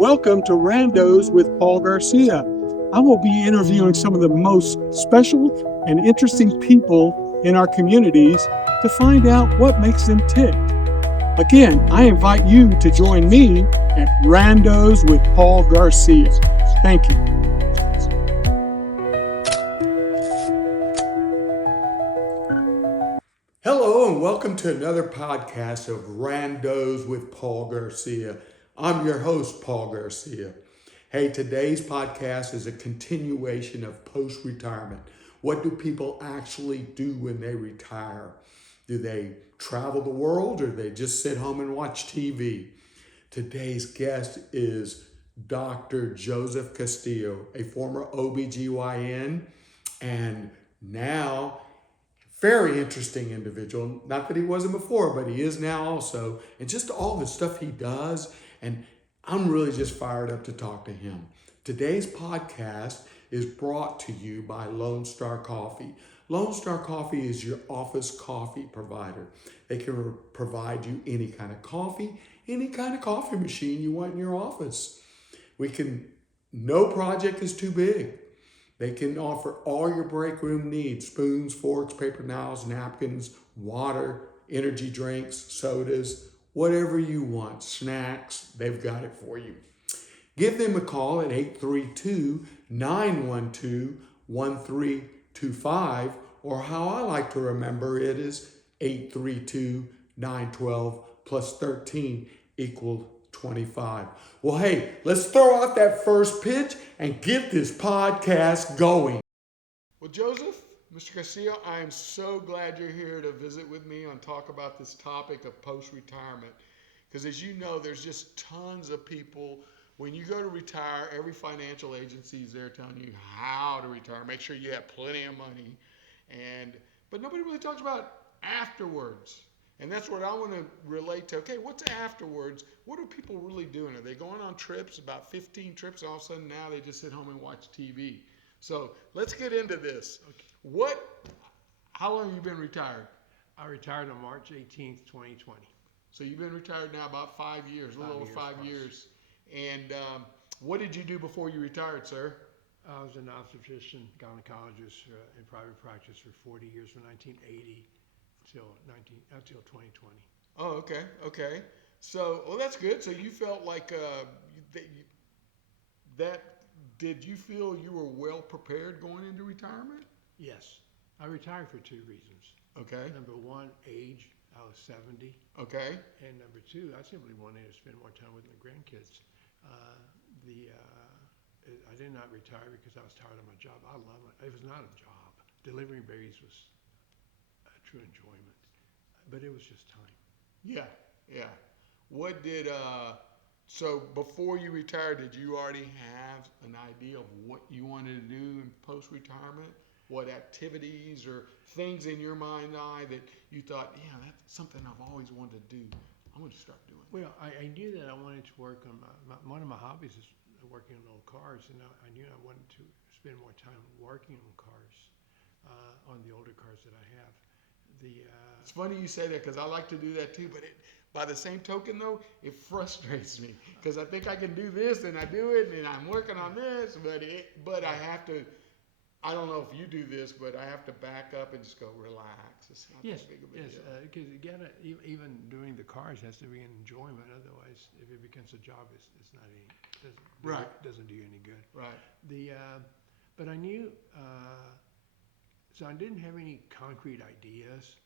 Welcome to Randos with Paul Garcia. I will be interviewing some of the most special and interesting people in our communities to find out what makes them tick. Again, I invite you to join me at Randos with Paul Garcia. Thank you. Hello, and welcome to another podcast of Randos with Paul Garcia. I'm your host, Paul Garcia. Hey, today's podcast is a continuation of post retirement. What do people actually do when they retire? Do they travel the world or do they just sit home and watch TV? Today's guest is Dr. Joseph Castillo, a former OBGYN and now very interesting individual. Not that he wasn't before, but he is now also. And just all the stuff he does. And I'm really just fired up to talk to him. Today's podcast is brought to you by Lone Star Coffee. Lone Star Coffee is your office coffee provider. They can provide you any kind of coffee machine you want in your office. No project is too big. They can offer all your break room needs: spoons, forks, paper towels, napkins, water, energy drinks, sodas, whatever you want, snacks, they've got it for you. Give them a call at 832-912-1325, or how I like to remember it is 832-912 plus 13 equal 25. Well, hey, let's throw out that first pitch and get this podcast going. Well, Joseph, Mr. Castillo, I am so glad you're here to visit with me and talk about this topic of post-retirement. Because as you know, there's just tons of people. When you go to retire, every financial agency is there telling you how to retire. Make sure you have plenty of money. But nobody really talks about afterwards. And that's what I want to relate to. Okay, what's afterwards? What are people really doing? Are they going on trips, about 15 trips, and all of a sudden now they just sit home and watch TV? So let's get into this. Okay. How long have you been retired? I retired on March 18th, 2020. So you've been retired now about 5 years, a little over 5 years. And what did you do before you retired, sir? I was an obstetrician, gynecologist in private practice for 40 years, from 1980 until 2020. Oh, okay. So, well, that's good. So you felt like did you feel you were well prepared going into retirement? Yes. I retired for two reasons. Okay. Number one, age. I was 70. Okay. And number two, I simply wanted to spend more time with my grandkids. I did not retire because I was tired of my job. I love it. It was not a job. Delivering babies was a true enjoyment, but it was just time. Yeah. So before you retired, did you already have an idea of what you wanted to do in post-retirement? What activities or things in your mind eye that you thought, yeah, that's something I've always wanted to do. I'm going to start doing. Well, I knew that I wanted to work on one of my hobbies is working on old cars, and I knew I wanted to spend more time working on cars, on the older cars that I have. It's funny you say that because I like to do that too, but by the same token though, it frustrates me because I think I can do this and I do it and I'm working on this, but I have to. I don't know if you do this, but I have to back up and just go relax. It's not that big of a deal. Because you gotta, even doing the cars has to be an enjoyment. Otherwise, if it becomes a job, it's not any doesn't do you any good. Right. But I knew. So I didn't have any concrete ideas.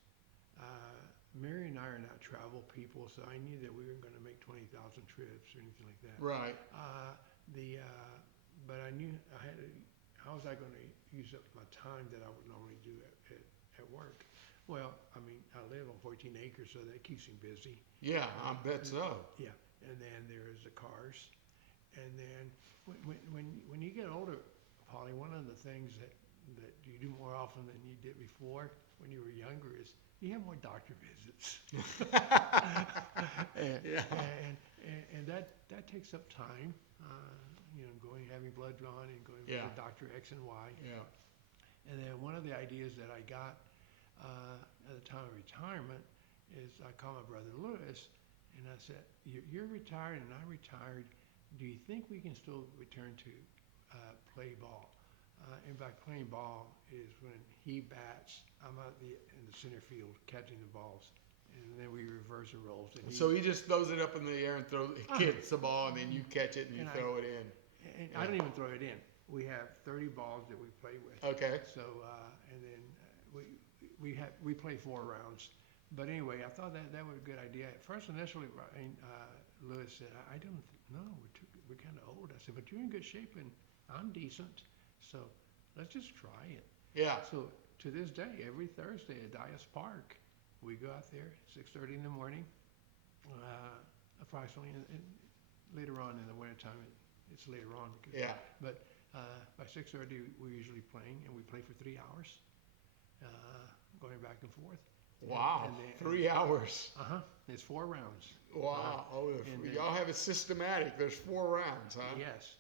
Mary and I are not travel people, so I knew that we weren't going to make 20,000 trips or anything like that. Right. But I knew how was I going to use up my time that I would normally do at work? Well, I mean, I live on 14 acres, so that keeps me busy. Yeah, I bet so. Yeah, and then there's the cars, and then when you get older, Polly, one of the things that you do more often than you did before when you were younger is you have more doctor visits. and that takes up time. Having blood drawn and going to Dr. X and Y. Yeah. And then one of the ideas that I got at the time of retirement is I called my brother Lewis and I said, "You're retired and I'm retired. do you think we can still return to play ball? In fact, playing ball is when he bats, I'm out in the center field catching the balls, and then we reverse the roles. And So he just throws it up in the air and kicks the ball, and then you catch it and you And throw it in. and I don't even throw it in. We have 30 balls that we play with. Okay. So and then we play 4 rounds. But anyway, I thought that was a good idea. At first, initially, Lewis said, "I don't know. We're kind of old." I said, "But you're in good shape and I'm decent, so let's just try it." Yeah. So to this day, every Thursday at Dias Park, we go out there 6:30 in the morning, approximately, and later on in the wintertime, it's later on. Yeah. But by 6:30, we're usually playing, and we play for 3 hours, going back and forth. Wow. And then, 3 hours. It's 4 rounds. Wow. Y'all have it systematic. There's 4 rounds, huh? Yes.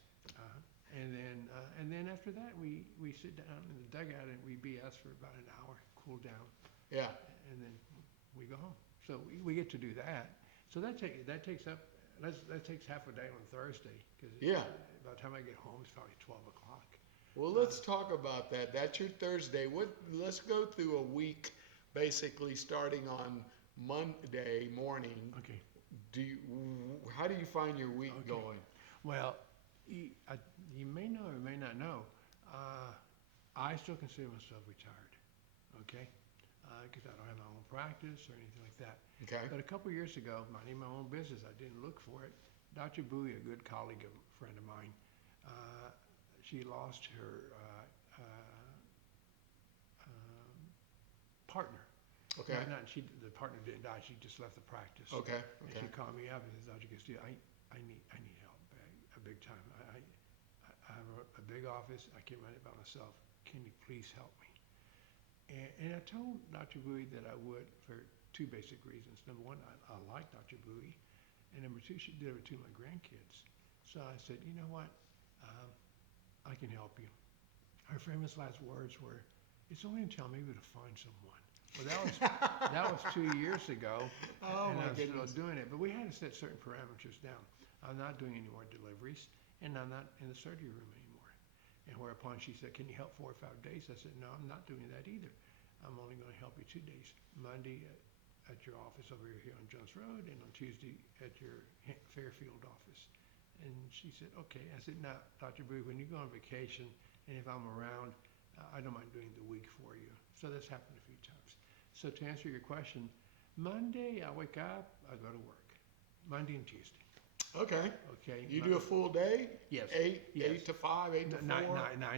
And then after that, we sit down in the dugout and we BS for about an hour, cool down, Yeah. and then we go home. So we get to do that. So that takes half a day on Thursday, because Yeah. by the time I get home, it's probably 12 o'clock. Well, let's talk about that. That's your Thursday. Let's go through a week, basically starting on Monday morning. Okay. How do you find your week going? Well, you may know or may not know, I still consider myself retired, okay? Because I don't have my own practice or anything like that. Okay. But a couple years ago, minding my own business, I didn't look for it. Dr. Bowie, a good colleague, a friend of mine, she lost her partner. Okay. The partner didn't die. She just left the practice. Okay. And she called me up and said, "Dr. Castillo, I need help, a big time. I have a big office. I can't run it by myself. Can you please help me?" And I told Dr. Bowie that I would for 2 basic reasons. Number one, I like Dr. Bowie, and number 2, she did it to my grandkids. So I said, "You know what? I can help you." Her famous last words were, "It's only until maybe to find someone." Well, that was 2 years ago, Oh, and my I'm goodness. still doing it. But we had to set certain parameters down. I'm not doing any more deliveries, and I'm not in the surgery room anymore. And whereupon she said, "Can you help 4 or 5 days?" I said, "No, I'm not doing that either. I'm only going to help you 2 days. Monday at your office over here on Jones Road, and on Tuesday at your Fairfield office." And she said, "Okay." I said, "Now, Dr. Bowie, when you go on vacation, and if I'm around, I don't mind doing the week for you." So that's happened a few times. So to answer your question, Monday I wake up, I go to work. Monday and Tuesday. Okay. Okay. You do a full day? Yes. 8 to 5, 8 to 4? 9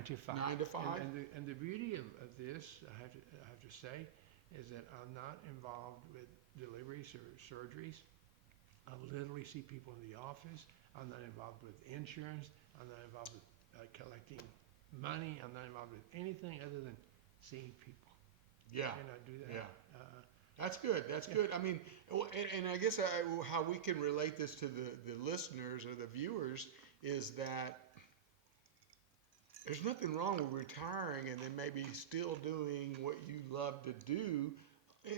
to 5. 9 to 5? And the beauty of this, I have to say, is that I'm not involved with deliveries or surgeries. I literally see people in the office. I'm not involved with insurance. I'm not involved with collecting money. I'm not involved with anything other than seeing people. Yeah. And I do that. Yeah. That's good. That's good. I mean, and I guess how we can relate this to the listeners or the viewers is that there's nothing wrong with retiring and then maybe still doing what you love to do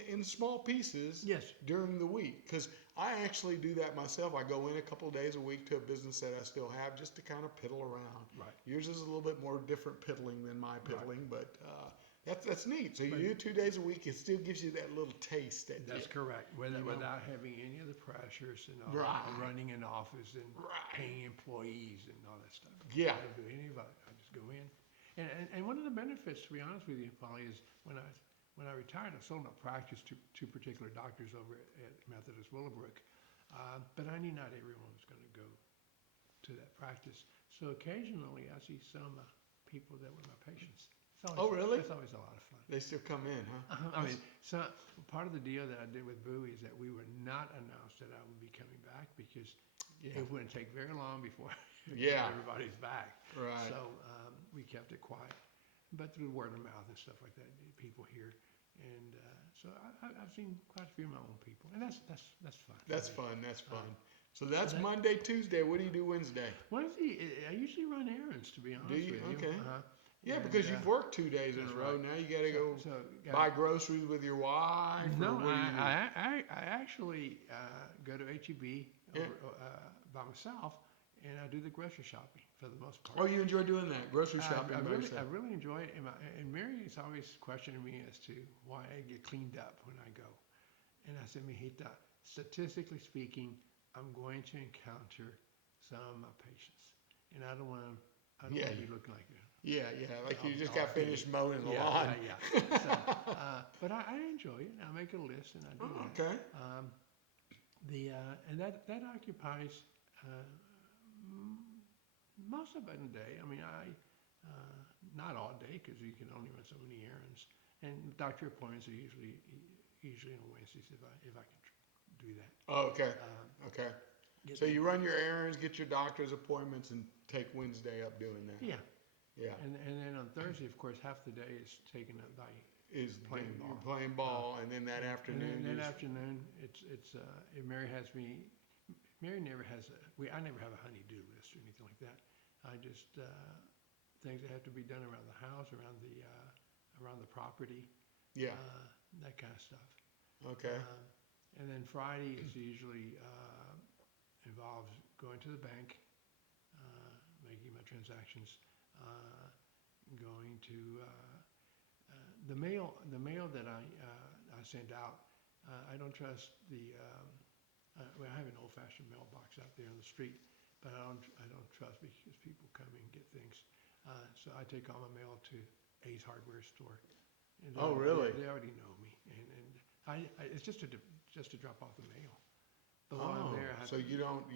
in small pieces. Yes. During the week. Because I actually do that myself. I go in a couple of days a week to a business that I still have just to kind of piddle around. Right. Yours is a little bit more different piddling than my piddling, but that's neat. So you do 2 days a week. It still gives you that little taste. That's correct. Without having any of the pressures and all Right. running an office and Right. paying employees and all that stuff. Yeah. I don't do any of that. I just go in. And one of the benefits, to be honest with you, Polly, is when I retired, I sold my practice to 2 particular doctors over at Methodist Willowbrook. But I knew not everyone was going to go to that practice. So occasionally I see some people that were my patients. Really? It's always a lot of fun. They still come in, huh? I mean, so part of the deal that I did with Bowie is that we would not announce that I would be coming back because it wouldn't take very long before everybody's back. Right. So we kept it quiet. But through word of mouth and stuff like that, people hear. And so I've seen quite a few of my own people. And that's fun. That's fun. That's fun. So that's Monday, Tuesday. What do you do Wednesday? Wednesday, I usually run errands, to be honest with you. Okay. Yeah, because you've worked 2 days in a row. Right. Now you got to go buy groceries with your wife. No, I actually go to HEB by myself, and I do the grocery shopping for the most part. Oh, you enjoy doing that, grocery shopping by yourself. I really enjoy it. And Mary is always questioning me as to why I get cleaned up when I go. And I said, Mijita, statistically speaking, I'm going to encounter some of my patients. And I don't want to be looking like that. Yeah, like you just got finished mowing the lawn. Yeah. So, but I enjoy it. I make a list and I do that. Okay. And that occupies most of it in the day. I mean, not all day because you can only run so many errands. And doctor appointments are usually on Wednesdays if I can do that. Oh, okay. Okay. So you run your errands, get your doctor's appointments, and take Wednesday up doing that. Yeah. Yeah. And then on Thursday, of course, half the day is taken up by playing ball. You're playing ball, and then that afternoon. And then that afternoon, it's if Mary has me. Mary never has I never have a honey-do list or anything like that. I just things that have to be done around the house, around the property. Yeah. That kind of stuff. Okay. And then Friday is usually involves going to the bank, making my transactions, going to the mail that I send out. I don't trust well, I have an old-fashioned mailbox out there on the street, but I don't trust because people come and get things. So I take all my mail to Ace Hardware Store. And really? They already know me, and it's just to drop off the mail. But while I'm there, so you don't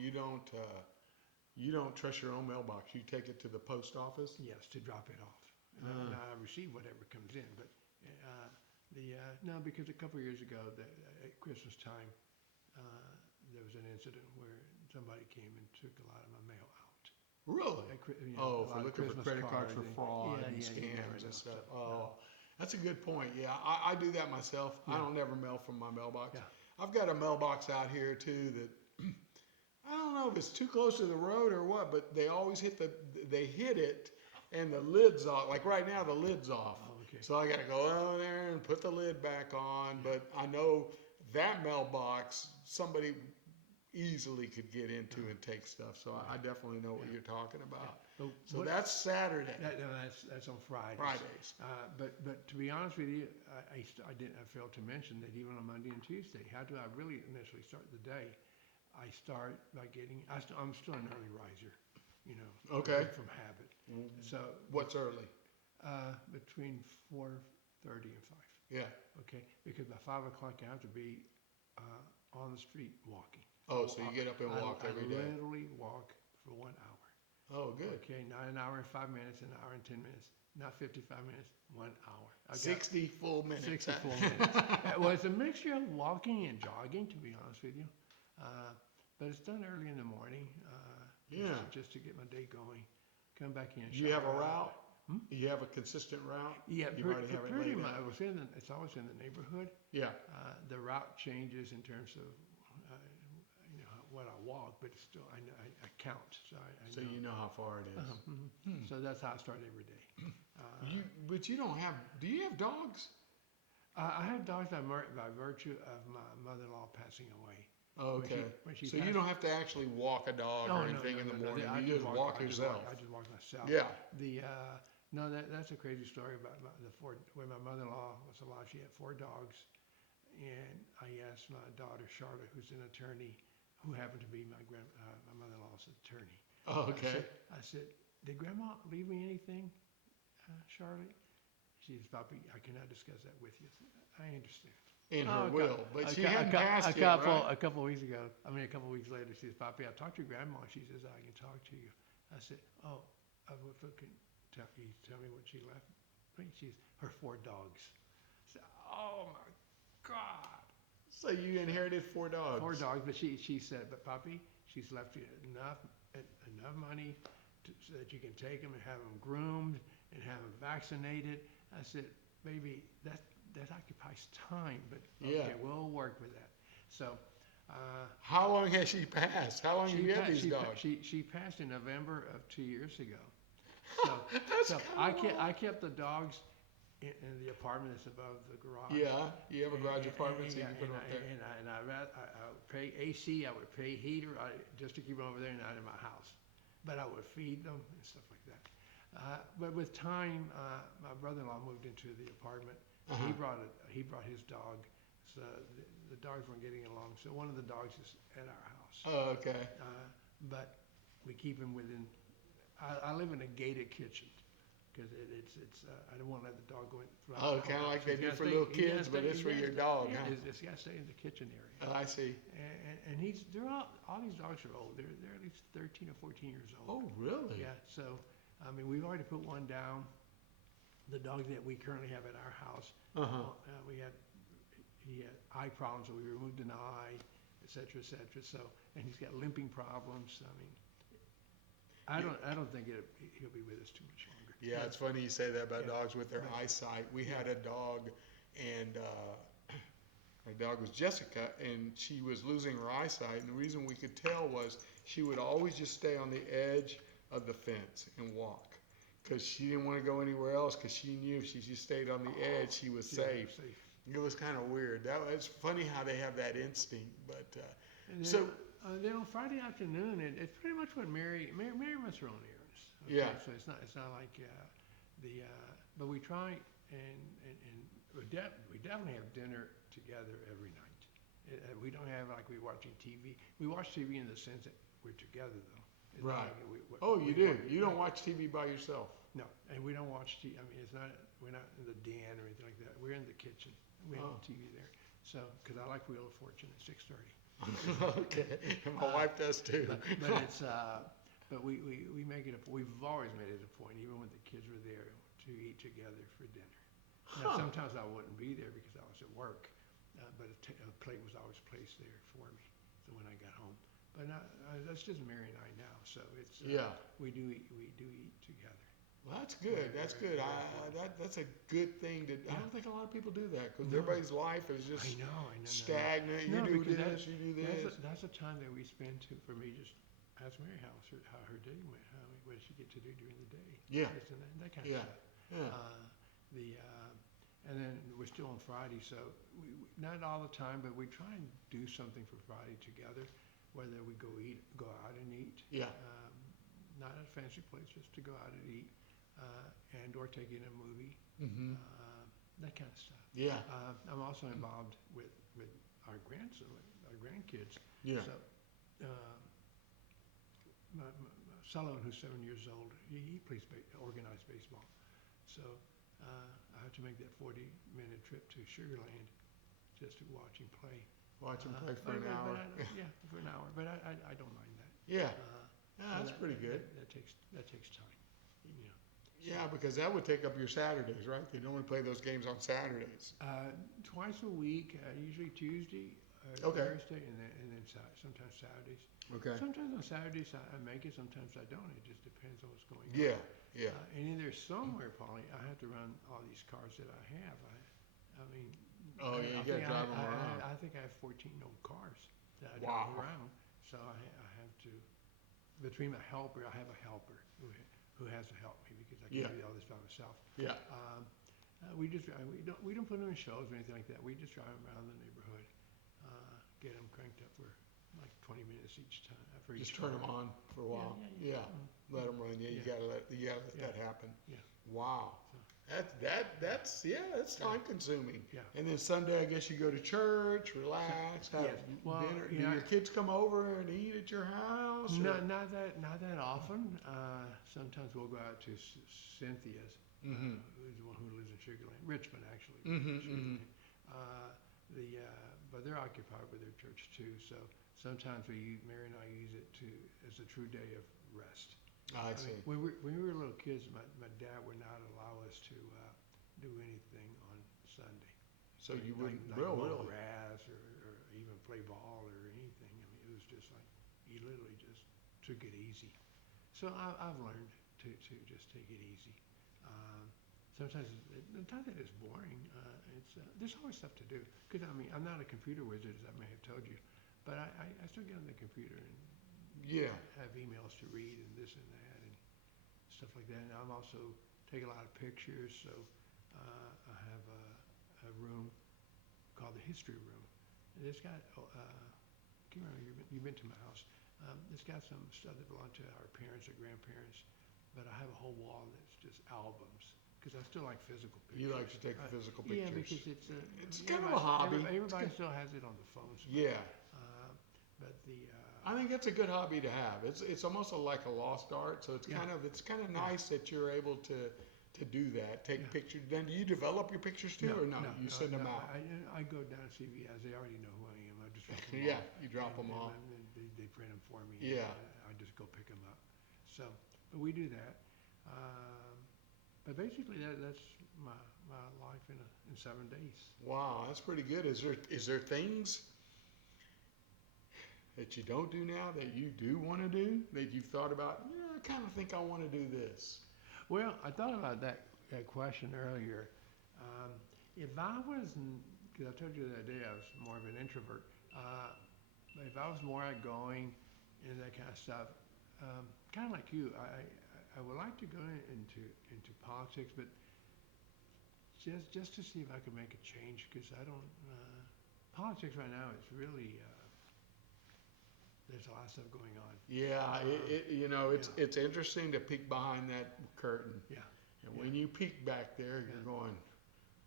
trust your own mailbox. You take it to the post office. Yes, to drop it off. And I receive whatever comes in, but no, because a couple of years ago, at Christmas time, there was an incident where somebody came and took a lot of my mail out. Really? For looking for credit cards for fraud and scams and stuff. That's a good point. Yeah, I do that myself. I don't never mail from my mailbox. Yeah. I've got a mailbox out here too that I don't know if it's too close to the road or what, but they always hit it and the lid's off. Like right now, the lid's off. Oh, okay. So I got to go over there and put the lid back on. But I know that mailbox, somebody easily could get into and take stuff. So I definitely know what you're talking about. Yeah. So that's Saturday. That's on Fridays. Fridays. But to be honest with you, I failed to mention that even on Monday and Tuesday, how do I really initially start the day? I start by I'm still an early riser, Okay. from habit. So What's early? Between 4:30 and 5. Yeah. Okay, because by 5 o'clock I have to be on the street walking. Oh, so you get up and walk every day. I literally walk for 1 hour. Oh, good. Okay, not an hour and 5 minutes, an hour and 10 minutes, not 55 minutes, 1 hour. 60 full minutes. 60 full minutes. Well, it's a mixture of walking and jogging, to be honest with you. But it's done early in the morning, just to get my day going. Come back in. Do you have a route? You have a consistent route? Yeah, you already have it pretty laid much. out? It's always in the neighborhood. Yeah. The route changes in terms of what I walk, but it's still I count. So So you know how far it is. So that's how I start every day. But you don't have. Do you have dogs? I have dogs by virtue of my mother-in-law passing away. Oh, okay. When she So passed, you don't have to actually walk a dog or anything in the morning. You just walk yourself. I just walk myself. Yeah. That's a crazy story about when my mother-in-law was alive. She had 4 dogs, and I asked my daughter Charlotte, who's an attorney, who happened to be my mother-in-law's attorney. Oh, okay. I said, did Grandma leave me anything, Charlotte? She says, Papi, I cannot discuss that with you. I understand. In her will, but she hadn't passed yet, right? A couple of weeks later, she says, Papi, I talked to your grandma. She says, I can talk to you. I said, oh, I would tell me what she left me. She's her 4 dogs. I said, oh my God. So you inherited 4 dogs. 4 dogs, but she said, but Papi, she's left you enough money so that you can take them and have them groomed and have them vaccinated. I said, baby, that occupies time, but okay, we'll work with that. So, how long has she passed? How long have you had these dogs? She passed in November of 2 years ago. So, That's I kept the dogs in the apartment that's above the garage. Yeah, you have a garage apartment, so you can put them up there. And I would pay AC, I would pay heater, just to keep them over there and not in my house. but I would feed them and stuff like that. But with time, my brother-in-law moved into the apartment. Uh-huh. He brought his dog, so the dogs weren't getting along. So one of the dogs is at our house. Oh, okay. But we keep him within. I live in a gated kitchen because it's. I don't want to let the dog go in. Oh, kind of like they do for little kids, but it's for your dog, huh? It's got to stay in the kitchen area. Oh, I see. And they're all these dogs are old. They're at least 13 or 14 years old. Oh, really? Yeah. So, I mean, we've already put one down. The dog that we currently have at our house, he had eye problems, so we removed an eye, et cetera, et cetera. So, and he's got limping problems. I mean, I don't think he'll be with us too much longer. Yeah, it's funny you say that about Yeah. dogs with their eyesight. We had a dog, and our dog was Jessica, and she was losing her eyesight. And the reason we could tell was she would always just stay on the edge of the fence and walk, because she didn't want to go anywhere else, because she knew if she just stayed on the edge, she was safe. It was kind of weird. It's funny how they have that instinct, but And so. then on Friday afternoon, it's pretty much what Mary runs her own errands. Okay? Yeah. So it's not like but we try and we definitely have dinner together every night. We don't have like we watching TV. We watch TV in the sense that we're together though. It's not Right. like You do. You don't watch TV by yourself. No, and we don't watch TV. I mean, we're not in the den or anything like that. We're in the kitchen. We have a TV there. So, because I like Wheel of Fortune at 6:30. Okay, and my wife does too. But it's but we make it a. We've always made it a point, even when the kids were there, to eat together for dinner. Now, sometimes I wouldn't be there because I was at work, but a plate was always placed there for me. So when I got home, but that's just Mary and I now. So it's we do eat together. Well, that's good. That's good. That's a good thing to. I don't think a lot of people do that because everybody's life is just I know. stagnant. No, You do because this, you do this. That's a time that we spend for me just ask Mary how her day went. What did she get to do during the day? Yeah. And that kind of stuff. Yeah. And then we're still on Friday, so we not all the time, but we try and do something for Friday together, whether we go out and eat. Yeah. Not at a fancy place, just to go out and eat, and or take in a movie. Mm-hmm. That kind of stuff. Yeah. I'm also involved with our grandkids. Yeah. So, my Sullivan, who's 7 years old, he plays organized baseball. So I have to make that 40-minute trip to Sugar Land just to watch him play. Watch him play for an hour. For an hour. But I don't mind that. Yeah. That's pretty good. That takes time. You know. Yeah, because that would take up your Saturdays, right? They normally play those games on Saturdays. Twice a week, usually Tuesday, Thursday, and then sometimes Saturdays. Okay. Sometimes on Saturdays I make it, sometimes I don't. It just depends on what's going on. Yeah. And in there somewhere, Paulie, I have to run all these cars that I have. I mean. Oh, yeah, you got to drive them around. I think I have 14 old cars that I Wow. drive around. So I have to, between my helper, I have a helper who has to help me because I can't do all this by myself. Yeah. We don't put them in shows or anything like that. We just drive them around the neighborhood, get them cranked up for like 20 minutes each time. Just turn them on for a while. Yeah. Let them run. Yeah, you gotta let that happen. Yeah. Wow. That's time consuming. Yeah. And then Sunday, I guess you go to church, relax, have dinner. Do your kids come over and eat at your house? Not that often. Sometimes we'll go out to Cynthia's, who's the one who lives in Sugar Land, Richmond actually. But they're occupied with their church too. So sometimes Mary and I use it as a true day of rest. I see. When we were little kids, my dad would not allow us to do anything on Sunday. So you wouldn't mow really? grass or even play ball or anything. I mean, it was just like he literally just took it easy. So I've learned to just take it easy. Sometimes that is boring. There's always stuff to do. Because I mean, I'm not a computer wizard, as I may have told you, but I still get on the computer and have emails to read and this and that and stuff like that. And I'm also take a lot of pictures, so I have a room called the history room. And it's got, can't remember, you've been to my house. It's got some stuff that belonged to our parents or grandparents, but I have a whole wall that's just albums because I still like physical pictures. You like to take physical pictures. Yeah, because it's kind of a hobby. Everybody still has it on the phones. Yeah. But the I think that's a good hobby to have. It's almost like a lost art. So it's kind of nice that you're able to do that. Take pictures. Then do you develop your pictures too, or no? You send them out. I go down to CVS. They already know who I am. I just drop them Yeah, off. you drop them off. And they print them for me. Yeah. I just go pick them up. So, but we do that. But basically, that's my life in 7 days. Wow, that's pretty good. Is there things that you don't do now that you do want to do, that you've thought about? Yeah, I kind of think I want to do this. Well, I thought about that question earlier. If I was, because I told you the other day I was more of an introvert. If I was more outgoing and that kind of stuff, kind of like you, I would like to go into politics, but just to see if I could make a change, because I don't. Politics right now is really. There's a lot of stuff going on. Yeah, it's interesting to peek behind that curtain. Yeah. And when you peek back there, you're going.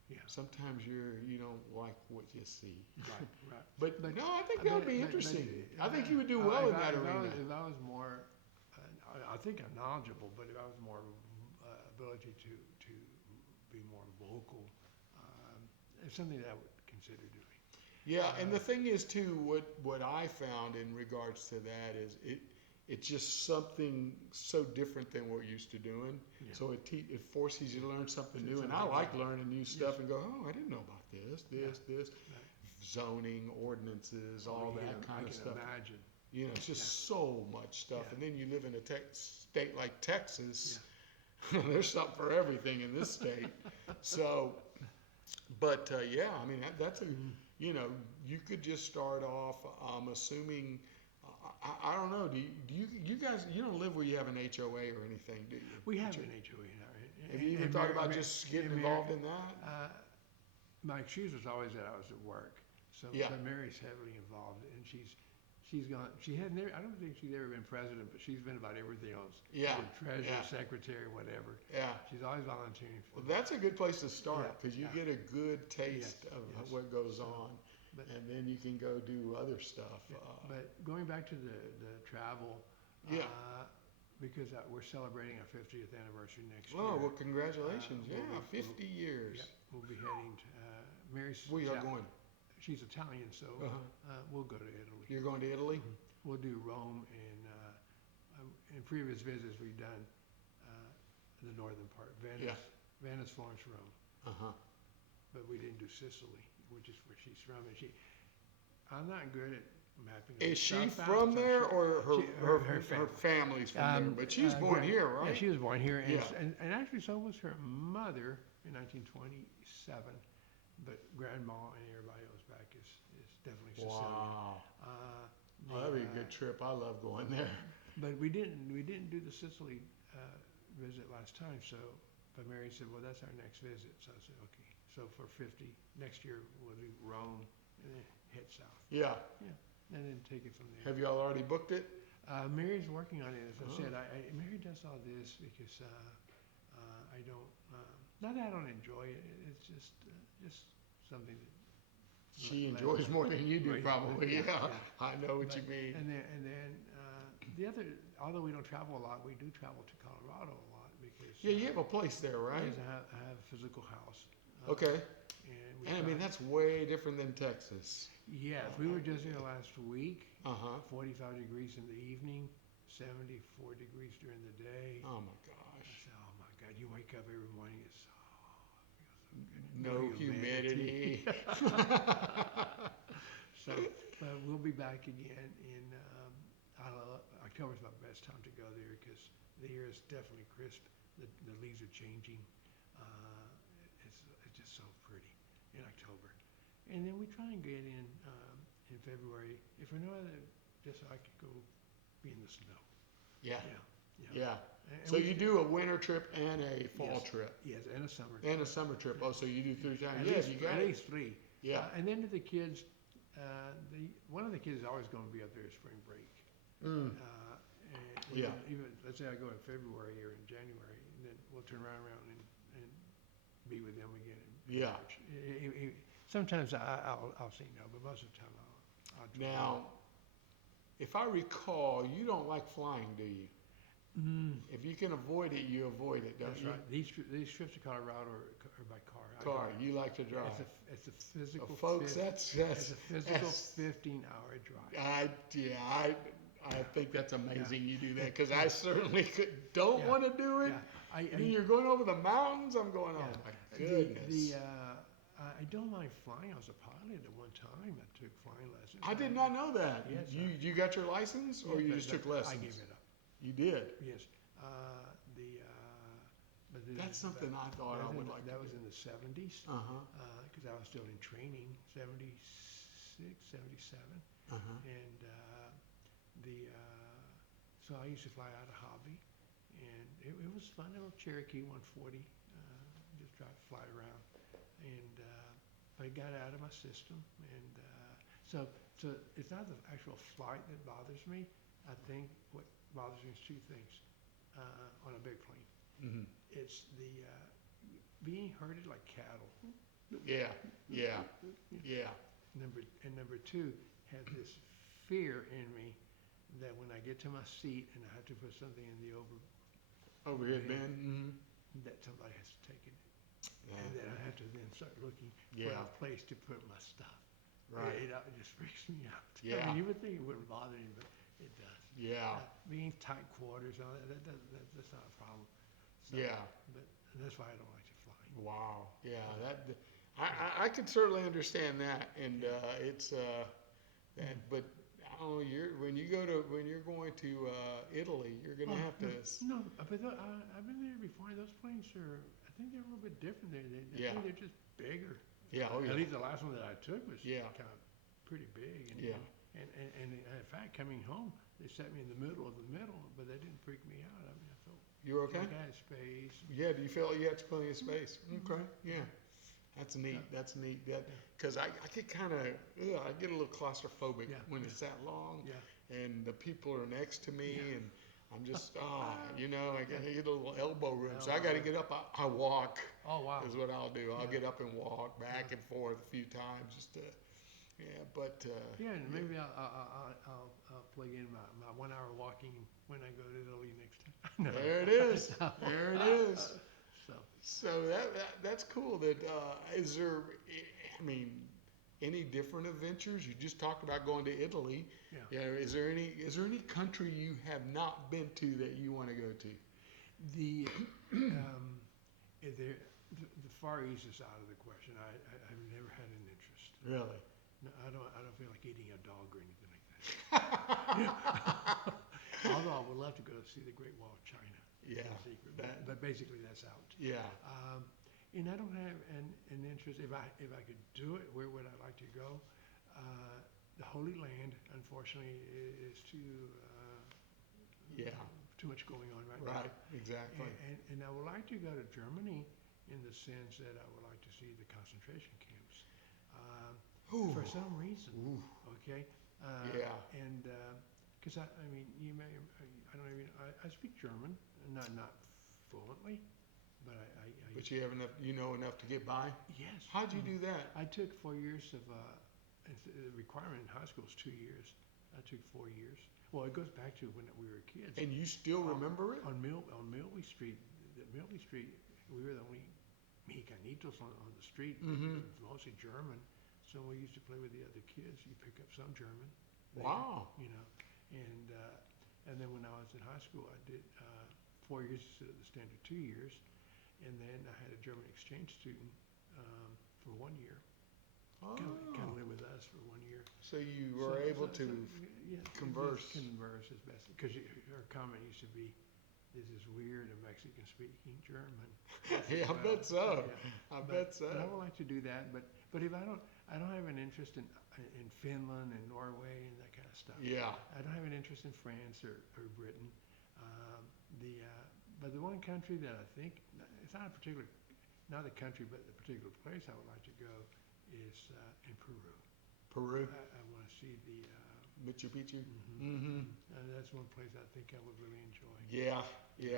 Yeah. Sometimes you don't like what you see. Right. But no, I think that would be interesting. I think you would do well in that arena. If I was more, I think I'm knowledgeable, but if I was more ability to be more vocal, it's something that I would consider doing. Yeah, and the thing is too, what I found in regards to that is it's just something so different than we're used to doing. Yeah. So it forces you to learn something new, and I like learning new stuff and go, oh, I didn't know about this, right. Zoning, ordinances, all that kind of stuff. I can imagine. It's just so much stuff, and then you live in a state like Texas. Yeah. There's something for everything in this state. So, but yeah, I mean that's a. You could just start off. I'm assuming. I don't know. Do you guys? You don't live where you have an HOA or anything, do you? We have an HOA now. Have you even thought about just getting involved in that? My excuse was always that I was at work. So Mary's heavily involved, and she's gone. She had never. I don't think she's ever been president, but she's been about everything else. Yeah. Treasurer, secretary, whatever. Yeah. She's always volunteering. Well, that's a good place to start because you get a good taste of what goes on. And then you can go do other stuff. But going back to the travel, because we're celebrating our 50th anniversary next year. Oh, well, congratulations. 50 years. We'll be heading to Mary's. We are going. She's Italian, so we'll go to Italy. You're going to Italy? Mm-hmm. We'll do Rome, and in previous visits we've done the northern part, Venice, Florence, Rome. But we didn't do Sicily, which is where she's from. And I'm not good at mapping. Is she from there, or her family's from there? But she's born here, right? Yeah, she was born here, and actually so was her mother in 1927. But grandma and everybody else back is definitely Sicilian. Wow. That'd be a good trip. I love going there. But we didn't do the Sicily visit last time, so. But Mary said, well, that's our next visit. So I said, okay. So for 50, next year we'll do Rome and then head south. Yeah. Yeah. And then take it from there. Have y'all already booked it? Mary's working on it. As I said, Mary does all this because I don't, not that I don't enjoy it. It's just something that she enjoys more than you do, probably. Yeah. I know what you mean. And then the other, although we don't travel a lot, we do travel to Colorado a lot because. Yeah, you have a place there, right? Yes, I have a physical house. Okay. And I mean, that's way different than Texas. Yes, we were just here last week. 45 degrees in the evening, 74 degrees during the day. Oh my gosh. I said, oh my God, you wake up every morning, it feels so good. No humidity. So, but we'll be back again in October's my best time to go there because the air is definitely crisp. The leaves are changing. It's just so pretty in October. And then we try and get in February, if for no other, just so I could go be in the snow. Yeah. So you do a winter trip and a fall trip. Yes, and a summer. And a summer trip. Oh, so you do 3 times. You got at least 3. Yeah. And then to the kids, one of the kids is always going to be up there at spring break. And Yeah. even let's say I go in February or in January, and then we'll turn around and be with them again. In Yeah. March. Sometimes I'll say no, but most of the time I'll try. Now, if I recall, you don't like flying, do you? If you can avoid it, you avoid it, don't That's you? right. These trips to Colorado are by car. Car, you like to drive. It's a physical. Folks, it's a physical 15-hour drive. I think that's amazing you do that, because I certainly don't want to do it. Yeah. And then you're going over the mountains. I'm going, oh my goodness. I don't mind flying. I was a pilot at one time. I took flying lessons. I did not know that. Yes, you got your license, or you just took lessons? I gave it up. You did? Yes. That's something I thought I would like to do. That was in the 70s. Because I was still in training, 76, 77. And so I used to fly out of hobby. And it was fun, a little Cherokee 140, just fly around. And but it got out of my system. And so it's not the actual flight that bothers me. I think what bothers me is two things on a big plane. It's the being herded like cattle. Yeah. Number two, have this fear in me that when I get to my seat and I have to put something in the overhead bin, that somebody has taken it, and then I have to then start looking for a place to put my stuff. Right. It just freaks me out. Yeah. I mean, you would think it wouldn't bother you, but it does. Yeah. Being tight quarters, all that's not a problem. So, Yeah. But that's why I don't like to fly. Wow. Yeah. I could certainly understand that, and it's that. But I don't know. When you're going to Italy, you're going to have to. No, but I've been there before. Those planes are. I think they're a little bit different. I think they're just bigger. Yeah. Oh yeah. At least the last one that I took was kind of pretty big. And, yeah. And in fact, coming home, they set me in the middle of the middle, but that didn't freak me out. I mean, I felt. You were okay? Like I had space. Yeah. Do you feel you had plenty of space? Okay. Yeah. That's neat. That's neat. Because I get kind of I get a little claustrophobic when it's that long, and the people are next to me, and I'm just I get a little elbow room, so I got to get up. I walk. Oh wow! Is what I'll do. I'll get up and walk back and forth a few times just to. And maybe I'll plug in my 1 hour walking when I go to Italy next time. No. There it is. There it is. So that's cool. That is there. I mean, any different adventures? You just talked about going to Italy. Yeah. Is there any country you have not been to that you want to go to? The Far East is out of the question. I've never had an interest. Really? No, I don't feel like eating a dog or anything like that. Although I would love to go see the Great Wall of China. Yeah. But basically that's out. Yeah. And I don't have an interest. If I could do it, where would I like to go? The Holy Land, unfortunately, is too much going on right now. Right. Exactly. And I would like to go to Germany in the sense that I would like to see the concentration camps. For some reason. Ooh. Okay. And because I mean, I speak German, not fluently, but I. But you have enough. You know enough to get by. Yes. How'd you do that? I took 4 years of. The requirement in high school is 2 years. I took 4 years. Well, it goes back to when we were kids. And you still remember it? On Milby Street, we were the only Mexicanitos on the street. Mm-hmm. Mostly German. So we used to play with the other kids. You pick up some German. Wow. And then when I was in high school, I did 4 years instead of the standard 2 years. And then I had a German exchange student for 1 year. Kind of live with us for 1 year. So you were able to converse. Converse as best, because her comment used to be, "This is weird, a Mexican speaking German." Yeah, I bet so. I bet so. But I would like to do that, but if I don't have an interest in Finland and Norway and that kind of stuff. Yeah. I don't have an interest in France or Britain. But the one country that I think, it's not the country, but the particular place I would like to go is in Peru. Peru? I want to see the Machu Picchu. That's one place I think I would really enjoy. Yeah, yeah.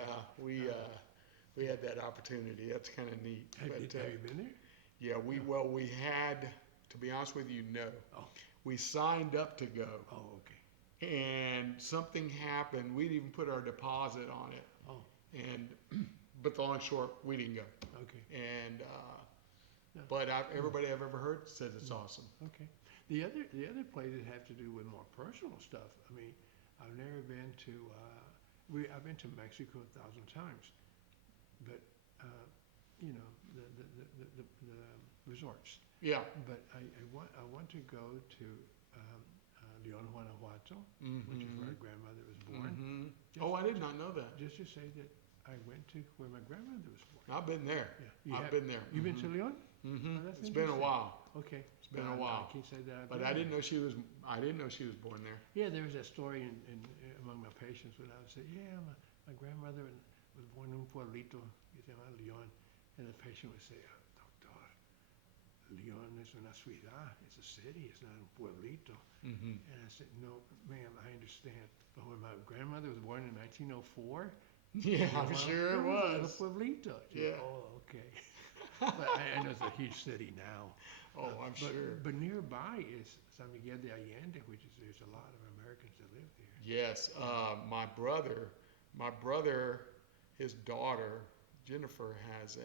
We had that opportunity. That's kind of neat. Have you been there? Yeah, we had, to be honest with you, no. Oh. We signed up to go, Oh, okay. and something happened. We'd even put our deposit on it, Oh, and but the long and short, we didn't go. okay. And Yeah. but everybody I've ever heard says it's awesome. Okay. The other places have to do with more personal stuff. I mean, I've never been to I've been to Mexico 1,000 times, but you know the resorts. Yeah. But I want to go to Leon, Guanajuato, which is where my grandmother was born. Oh, I did not know that. Just to say that I went to where my grandmother was born. I've been there. Yeah. I've been there. You've been to Leon? Mm-hmm. Oh, that's It's been a interesting. while. Okay. It's been a while. I can't say that. But I didn't know she was. I didn't know she was born there. Yeah, there was that story among my patients when I would say, "Yeah, my grandmother was born in Pueblito, Leon," and the patient would say, "Doctor, Leon es una ciudad. It's a city. It's not a pueblito." And I said, "No, ma'am, I understand. But when my grandmother was born in 1904, Yeah, I'm sure it was was. a pueblito." Yeah. Oh, okay. But I know it's a huge city now. Oh, I'm sure. But nearby is San Miguel de Allende, which is there's a lot of Americans that live there. Yes, my brother, his daughter Jennifer has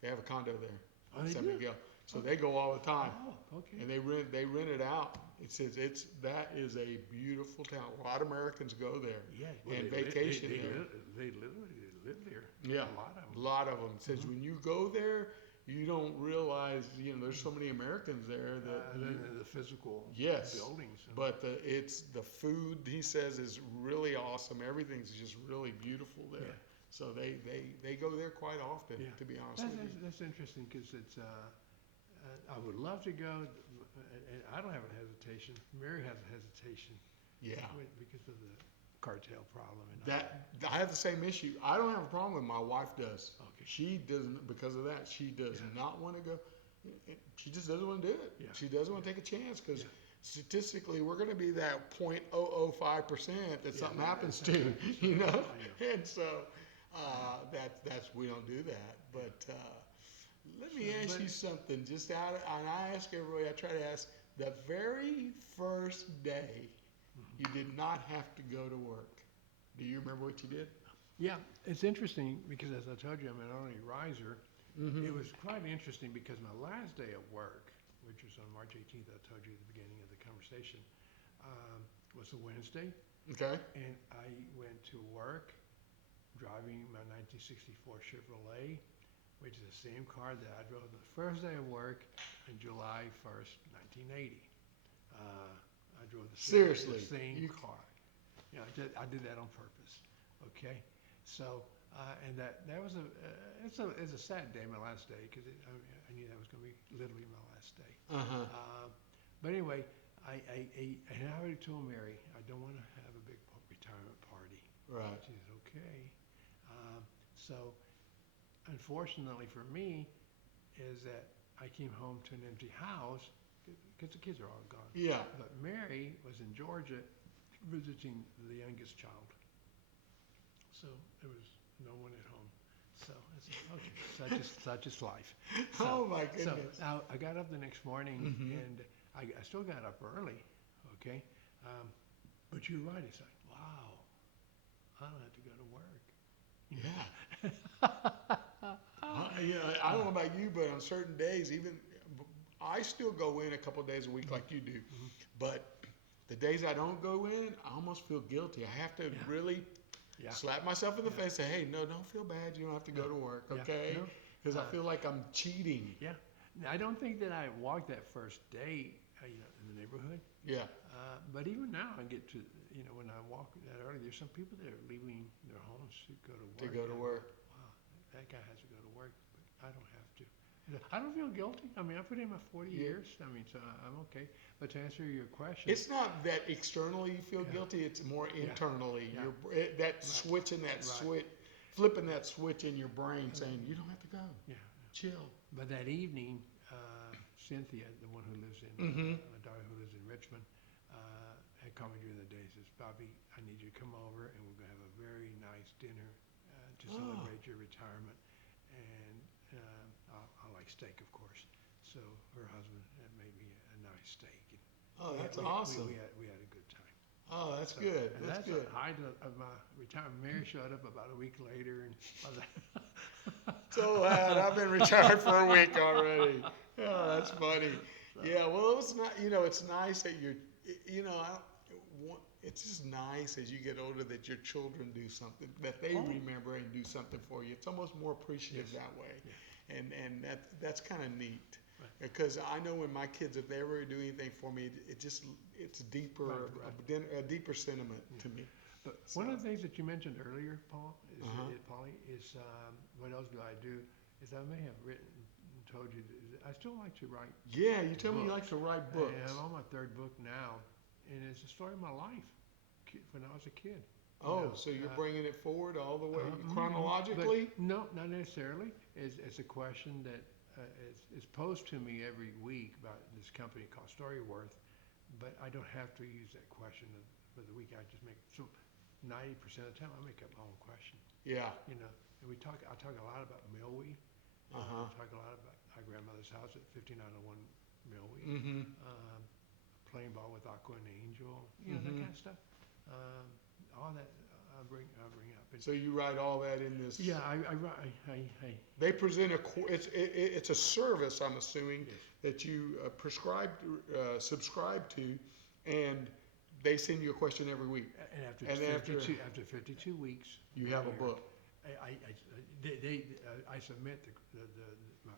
they have a condo there, Oh, they San do? Miguel. So they go all the time, Oh, okay. and they rent it out. It says that is a beautiful town. A lot of Americans go there. Yeah, and vacation there. They literally live there. Yeah, A lot of them. a lot of them. It says when you go there, you don't realize there's so many Americans there that The physical Yes, buildings. but the food he says is really awesome. Everything's just really beautiful there. Yeah. So they go there quite often. Yeah. To be honest with you. That's interesting because it's. I would love to go, and I don't have a hesitation. Mary has a hesitation. Yeah. Because of the cartel problem and all That I have the same issue. I don't have a problem with it. My wife does. Okay. She doesn't because of that. She does not want to go. She just doesn't want to do it. Yeah. She doesn't want to take a chance because Yeah. statistically we're going to be that 0.005% that something happens to. Right. You know, I know. and so that's we don't do that. But let me ask you something. Just and I ask everybody. I try to ask the very first day you did not have to go to work. Do you remember what you did? Yeah, it's interesting because as I told you, I'm an early riser. It was quite interesting because my last day at work, which was on March 18th, I told you at the beginning of the conversation, was a Wednesday. Okay. And I went to work driving my 1964 Chevrolet, which is the same car that I drove the first day of work on July 1st, 1980. I drove the same car. You know, I did that on purpose. Okay, so and that was it's a sad day, my last day, because I knew that was going to be literally my last day. But anyway, I already told Mary I don't want to have a big retirement party. Right. She said okay. So unfortunately for me, is that I came home to an empty house because the kids are all gone. Yeah. But Mary was in Georgia visiting the youngest child. So there was no one at home. So I said, okay, such is life. So, Oh my goodness. So now I got up the next morning and I still got up early, okay? But you're right, it's like, wow, I don't have to go to work. Yeah. I don't know about you, but on certain days, even I still go in a couple of days a week like you do. But the days I don't go in, I almost feel guilty. I have to really slap myself in the face and say, hey, no, don't feel bad. You don't have to go to work, okay? Because I feel like I'm cheating. Yeah. I don't think that I walked that first day, in the neighborhood. Yeah. But even now, I get to, when I walk that early, there's some people that are leaving their homes to go to work. To go to work. Wow, that guy has to go to work, but I don't have to. I don't feel guilty. I mean, I put in my 40 years. I mean, so I'm okay. But to answer your question, It's not that externally you feel guilty. It's more internally. Yeah. That switch in that switch, flipping that switch in your brain, saying you don't have to go. Yeah. Chill. But that evening, Cynthia, the one who lives in, my daughter who lives in Richmond, call me during the day. Says, Bobby, I need you to come over, and we're gonna have a very nice dinner to celebrate your retirement. And I like steak, of course. So her husband made me a nice steak. And Oh, that's awesome. We had a good time. Oh, that's So, good. and That's that's good. the height of my retirement. Mary showed up about a week later, and I was like, So I've been retired for a week already. Oh, that's funny. Yeah, well, it's not. It's nice that you're. It's just nice as you get older that your children do something that they remember and do something for you. It's almost more appreciative that way, and that's kind of neat. Right. Because I know when my kids, if they ever do anything for me, it's deeper, Right. a deeper sentiment to me. But one of the things that you mentioned earlier, Paul, is Polly, is what else do I do? Is I may have written and told you that I still like to write. Yeah, you tell me you books. like to write books. And I'm on my third book now, and it's a story of my life when I was a kid. Oh, so you're bringing it forward all the way chronologically? But no, not necessarily. It's a question that is posed to me every week about this company called Storyworth, but I don't have to use that question for the week. I just make so 90% of the time I make up my own question. Yeah. And I talk a lot about Millwee. I talk a lot about my grandmother's house at 5901 Millwee. Mm-hmm. Playing ball with Aqua and Angel. That kind of stuff. All that I bring up. And So you write all that in this. yeah, I They present it's a service, I'm assuming, yes. that you subscribe to, and they send you a question every week. And after And 52 weeks, You have a book. I submit my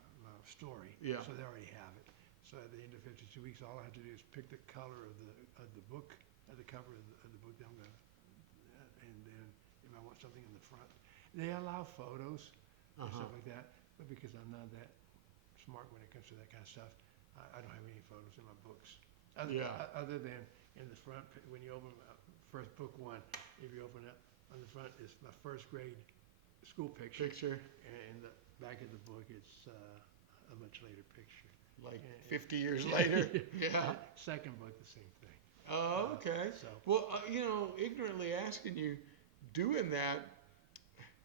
story, Yeah. so they already have it. So at the end of 52 weeks, all I have to do is pick the color of the book, the cover of the book that I'm gonna, and then if I want something in the front, they allow photos and stuff like that. But because I'm not that smart when it comes to that kind of stuff, I don't have any photos in my books. Other than in the front, when you open first book one, if you open it on the front, it's my first grade school picture. And in the back of the book, it's a much later picture. Like 50 years later. Yeah. Second book, the same thing. Oh, okay. So Well, ignorantly asking you, doing that,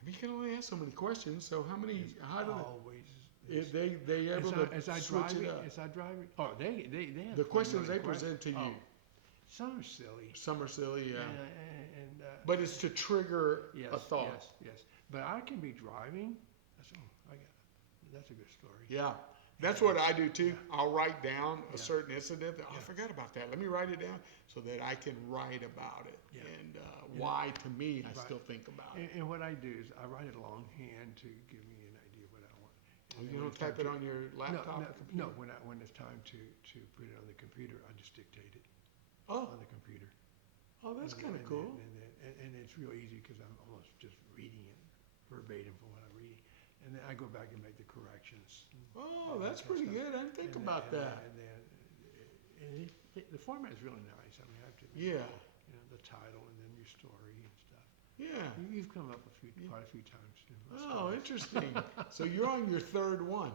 you can only ask so many questions. So how do always. they able to switch it up? As I drive it. Oh, they have The questions they questions. present to you. Some are silly. Some are silly, yeah. And But it's to trigger a thought. Yes. But I can be driving. That's a good story. Yeah. That's what I do too. Yeah. I'll write down a certain incident. I Yeah. forgot about that. Let me write it down so that I can write about it. Yeah. And why, to me, I Right. still think about it. And what I do is I write it longhand to give me an idea of what I want. And then You when don't it's time type it to- on your laptop? No. When it's time to put it on the computer, I just dictate it Oh, on the computer. that's And kind of then- cool. And it's real easy because I'm almost just reading it verbatim from what I'm reading. And then I go back and make the corrections. Oh, that's pretty good. I didn't think about that. The format is really nice. I mean, I have to. Yeah. The title and then your story and stuff. Yeah. You've come up quite a few times. In my Oh, stories. interesting. So you're on your third one.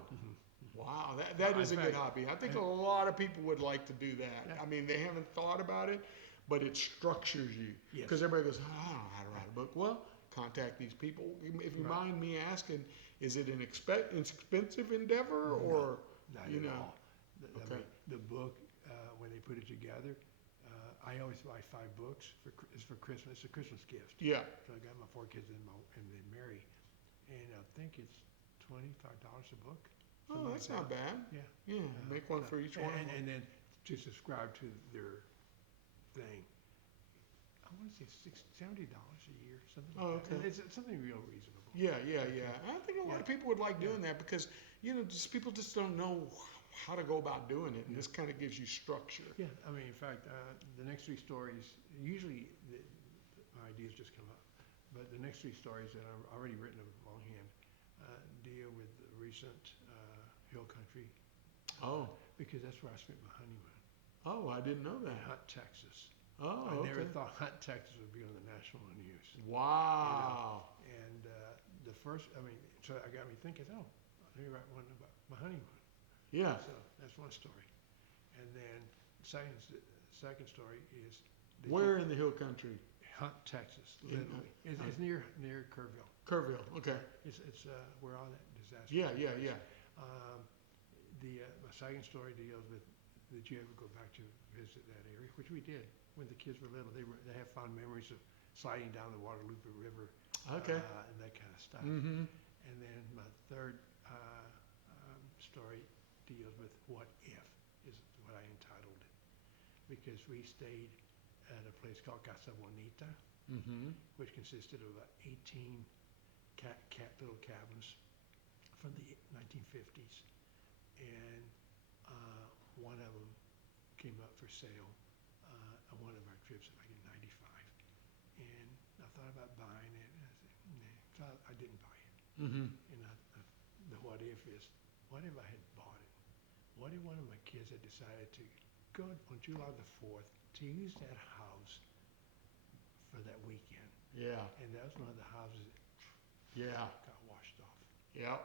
Wow, that is a In good fact, hobby. I think a lot of people would like to do that. Yeah. I mean, they haven't thought about it, but it structures you. Yes. Because everybody goes, I don't know how to write a book. Well, contact these people. If you mind me asking, is it an expensive endeavor or, Not you at know? all. I Okay. mean, the book, when they put it together, I always buy 5 books. It's for Christmas. It's a Christmas gift. Yeah. So I got my 4 kids and they marry, and I think it's $25 a book. Oh, that's not bad. Yeah. Yeah, make one for each one. And then to subscribe to their thing, I want to say $70 a year, something. Oh, like that. okay. It's something real reasonable. Yeah. I think a lot of people would like doing that because, people just don't know how to go about doing it. And this kind of gives you structure. Yeah, I mean, in fact, the next 3 stories, usually my ideas just come up, but the next 3 stories that I've already written them longhand deal with the recent hill country. Oh. Because that's where I spent my honeymoon, Oh, I didn't know in that. Hunt, Texas. Oh, I okay. never thought Hunt, Texas would be on the national news. Wow. And so I got me thinking, let me write one about my honeymoon. Yeah. So that's one story. And then second story is Where in the hill country? Hunt, Texas, In, literally. It's near Kerrville. Kerrville, okay. It's where all that disaster. Yeah, took yeah, place. yeah. My second story deals with, did you ever go back to visit that area? Which we did when the kids were little. They have fond memories of sliding down the Guadalupe River. Okay. And that kind of stuff. Mm-hmm. And then my third story deals with what if, is what I entitled it. Because we stayed at a place called Casa Bonita, Mm-hmm. which consisted of 18 little cabins from the 1950s. And one of them came up for sale on one of our trips like in '95. And I thought about buying it, and I said, nah. So I didn't buy it. Mm-hmm. And the what if is, what if I had bought it? What if one of my kids had decided to go on July the 4th to use that house for that weekend? Yeah, And that was one of the houses that yeah, got washed off, yeah.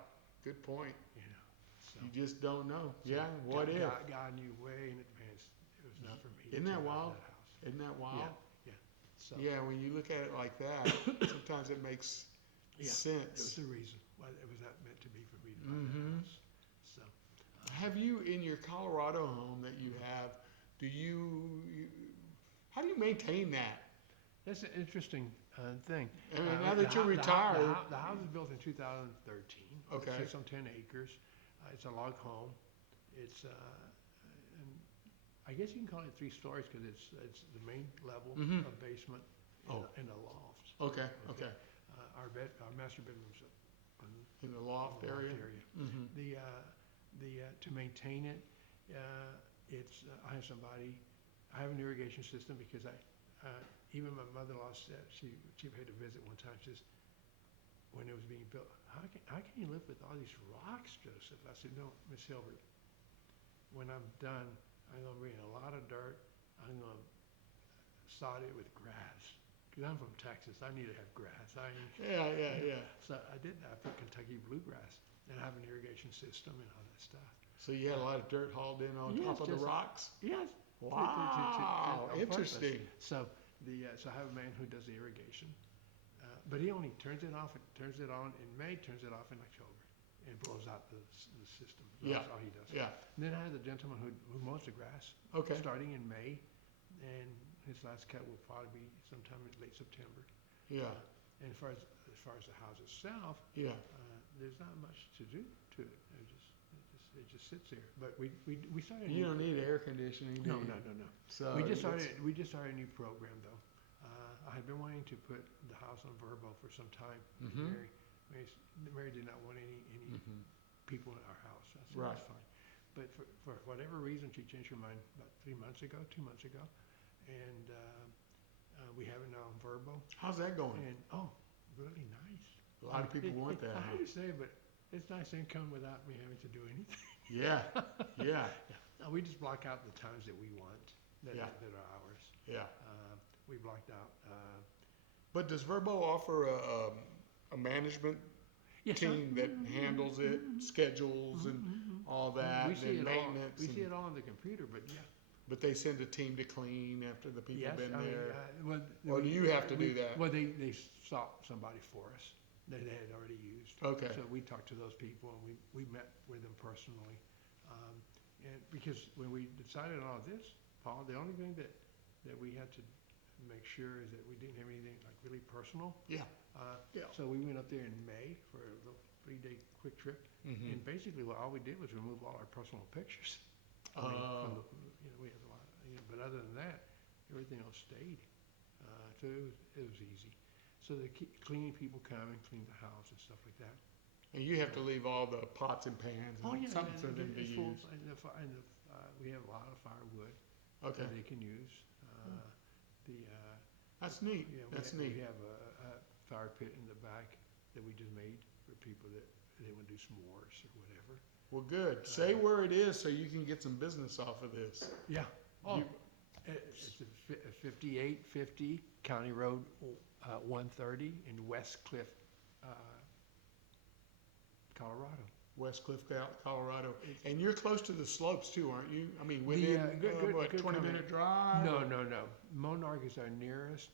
Good point. you know. So, You just don't know. so Yeah, what if? God knew way in advance it was not for me. Isn't to that tear wild? out that house. Isn't that wild? Yeah. So Yeah, when you look at it like that, sometimes it makes yeah, it was sense. the reason why it was not meant to be for me to buy Mhm. that house. So Have you, in your Colorado home that you have, how do you maintain that? that's an interesting thing. I mean, now that you're The retired. house was built in 2013. Okay. It sits on 10 acres. It's a log home. It's and I guess you can call it 3 stories because it's the main level, Mhm. a basement, Oh. and a loft. Okay, okay. Our master bedroom's on In the loft the loft area? area. Mm-hmm. To maintain it, I have somebody. I have an irrigation system because even my mother-in-law said she had to visit one time. She says, when it was being built, how can you live with all these rocks, Joseph? I said, no, Miss Hilbert. When I'm done, I'm gonna bring a lot of dirt. I'm gonna sod it with grass. Because I'm from Texas, I need to have grass. Yeah. So I did that. I put Kentucky bluegrass, and I have an irrigation system and all that stuff. So you had a lot of dirt hauled in on Yes, top of the just- rocks? Yes. Wow, on purpose. interesting. So so I have a man who does the irrigation, but he only turns it off. Turns it on in May. Turns it off in October, and blows out the system. Yeah. That's all he does. Yeah, And then I have the gentleman who mows the grass, okay. starting in May, and his last cut will probably be sometime in late September. Yeah, And as far as the house itself, yeah. there's not much to do to it. It just sits there. But we started. You don't need air conditioning, do No. you? So We just it's- started a new program though. I had been wanting to put the house on Verbo for some time. Mhm. Mary did not want any Mhm. people in our house. I said, Right. that's fine. But for whatever reason, she changed her mind about 2 months ago, and we have it now on Verbo. How's that going? And really nice. A lot of people want that. I huh? hate to say it, but it's nice income without me having to do anything. Yeah, yeah, No, we just block out the times that we want that Yeah. are ours. yeah. We blocked out. But does Verbo offer a management Yes, team that handles it, schedules and all that, We see and it all. maintenance? We see and- it all on the computer, but yeah. But they send a team to clean after the people Yes, been I mean, there? well, Or do you have to do that? Well, they sought somebody for us that they had already used. Okay, So we talked to those people and we met with them personally. And because when we decided on all this, Paul, the only thing that we had to make sure is that we didn't have anything like really personal. yeah, Yeah. So we went up there in May for a little 3-day quick trip. mhm. And basically all we did was remove all our personal pictures. I mean, we had a lot, but other than that, everything else stayed. So it was easy. So the cleaning people come and clean the house and stuff like that. And you have to leave all the pots and pans and something for them to it's full, use? we have a lot of firewood Okay, that they can use. that's neat, Yeah, that's we neat. have a fire pit in the back that we just made for people that they want to do s'mores or whatever. Well, good. Say where it is so you can get some business off of this. Yeah. Oh, You- it's a 5850 County Road 130 in West Cliff, Colorado. West Cliff, Colorado. And you're close to the slopes too, aren't you? I mean, within, what, good 20-minute drive? No, or- no, no. Monarch is our nearest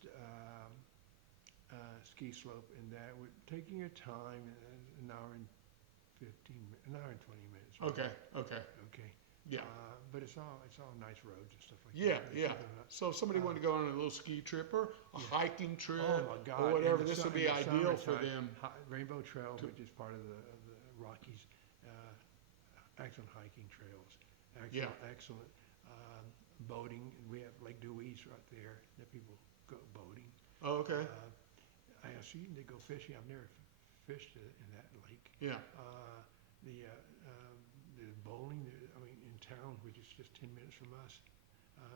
ski slope, and that would taking your time, an hour and 20 minutes. Okay, okay, Okay. yeah. But it's all nice roads and stuff like Yeah, that. yeah. So if somebody wanted to go on a little ski trip or a hiking trip Oh my God! or whatever, in the this would in be the ideal for summertime, them. Rainbow Trail, to- which is part of the Rockies, excellent hiking trails, excellent, Yeah. excellent boating. We have Lake Dewey's right there that people go boating. Oh, okay, I have seen they go fishing. I've never fished in that lake. yeah, The bowling, I mean, in town, which is just 10 minutes from us,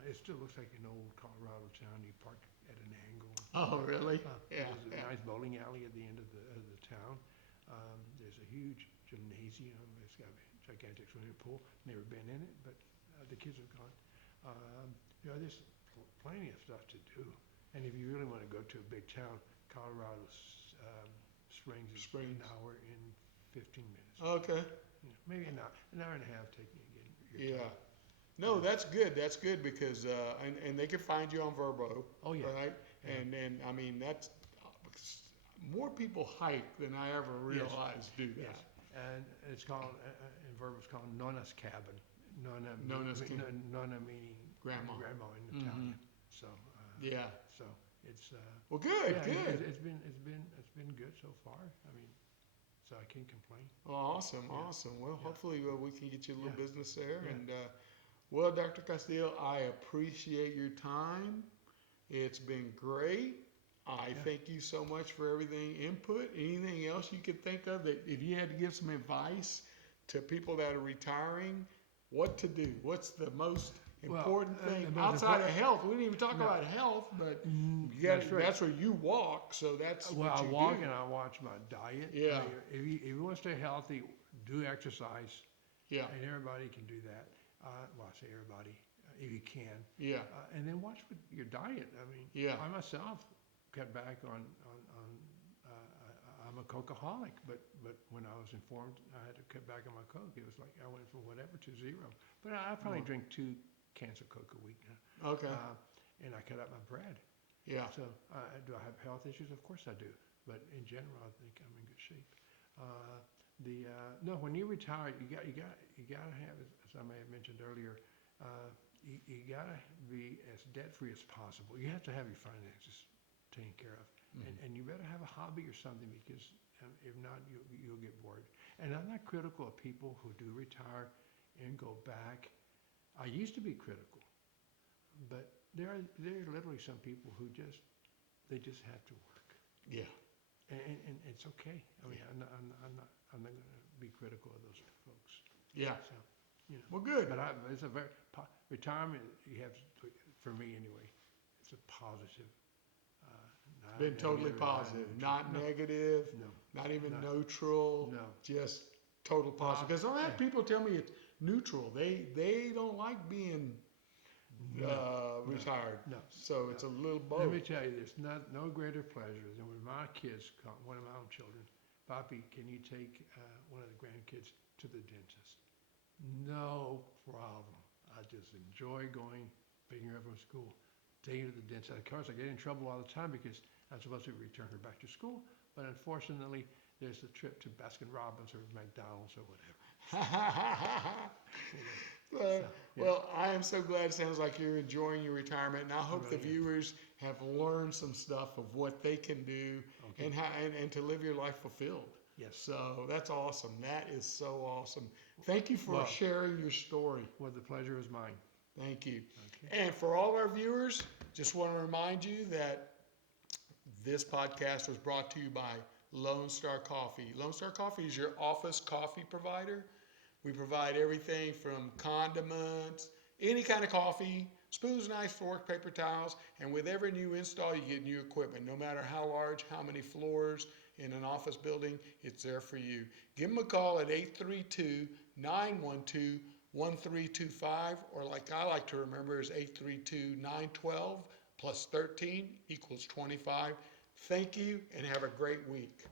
it still looks like an old Colorado town. You park at an angle. oh, really? Yeah, There's a yeah. nice bowling alley at the end of the town. There's a huge gymnasium. It's got a gigantic swimming pool. Never been in it, but the kids have gone. There's plenty of stuff to do. And if you really want to go to a big town, Colorado Springs is Springs. an hour and 15 minutes. Okay, Maybe an hour and a half taking your yeah. time. No, that's good because, and they can find you on Verbo. Oh, yeah. Right? Yeah. And I mean, that's, more people hike than I ever realized do that. Yes, and it's called, in Verbo, it's called Nonna's Cabin. Nonna's cabin. Nonna meaning Grandma. In Italian. So, Yeah. so it's, Well, good, yeah, good. it's been good so far. I mean, so I can't complain. Well, awesome, Yeah. awesome. Well, Yeah. hopefully we can get you a little Yeah. business there. Yeah. And well, Dr. Castillo, I appreciate your time. It's been great. I Yeah. thank you so much for everything input. Anything else you could think of that if you had to give some advice to people that are retiring, what to do? What's the most important thing the most outside of important- health? We didn't even talk No. about health, but That's right. that's where you walk, so that's Well, what I you walk do. and I watch my diet. Yeah. I mean, if you want to stay healthy, do exercise. Yeah, And everybody can do that. Well, I say everybody, if you can. yeah, And then watch with your diet. I mean, Yeah. I myself cut back on I'm a Coke-aholic, but when I was informed I had to cut back on my Coke, it was like I went from whatever to 0. But I probably drink 2 cans of Coke a week now. okay, And I cut out my bread. yeah, So do I have health issues? Of course I do. But in general, I think I'm in good shape. No, when you retire, you got to have, as I may have mentioned earlier, you got to be as debt free as possible. You have to have your finances taken care of, and you better have a hobby or something because if not, you'll get bored. And I'm not critical of people who do retire and go back. I used to be critical, but there are literally some people who just have to work. yeah. And it's okay. I mean, I'm not going to be critical of those folks. Yeah. So, you know. Well, good. But it's a very retirement. You have to, for me anyway. It's a positive. Not Been totally negative, positive, not no, negative, No, not even not- neutral, no. just total positive. Because I have yeah. people tell me it's neutral. They don't like being retired. No. So it's a little Let me both. tell you, there's no greater pleasure than when my kids call one of my own children, Papi, can you take one of the grandkids to the dentist? No problem. I just enjoy going, picking her up from school, taking her to the dentist. Of course, I get in trouble all the time because I'm supposed to return her back to school, but unfortunately, there's a trip to Baskin Robbins or McDonald's or whatever. Well, I am so glad it sounds like you're enjoying your retirement, and I hope the really am. viewers have learned some stuff of what they can do Okay. and how and to live your life fulfilled. Yes. So that's awesome. That is so awesome. Thank you for Well- sharing your story. Well, the pleasure is mine. Thank you. Okay. And for all our viewers, just want to remind you that this podcast was brought to you by Lone Star Coffee. Lone Star Coffee is your office coffee provider. We provide everything from condiments, any kind of coffee, spoons, knives, forks, paper towels, and with every new install, you get new equipment. No matter how large, how many floors in an office building, it's there for you. Give them a call at 832-912-1325, or like I like to remember is 832-912 plus 13 equals 25. Thank you and have a great week.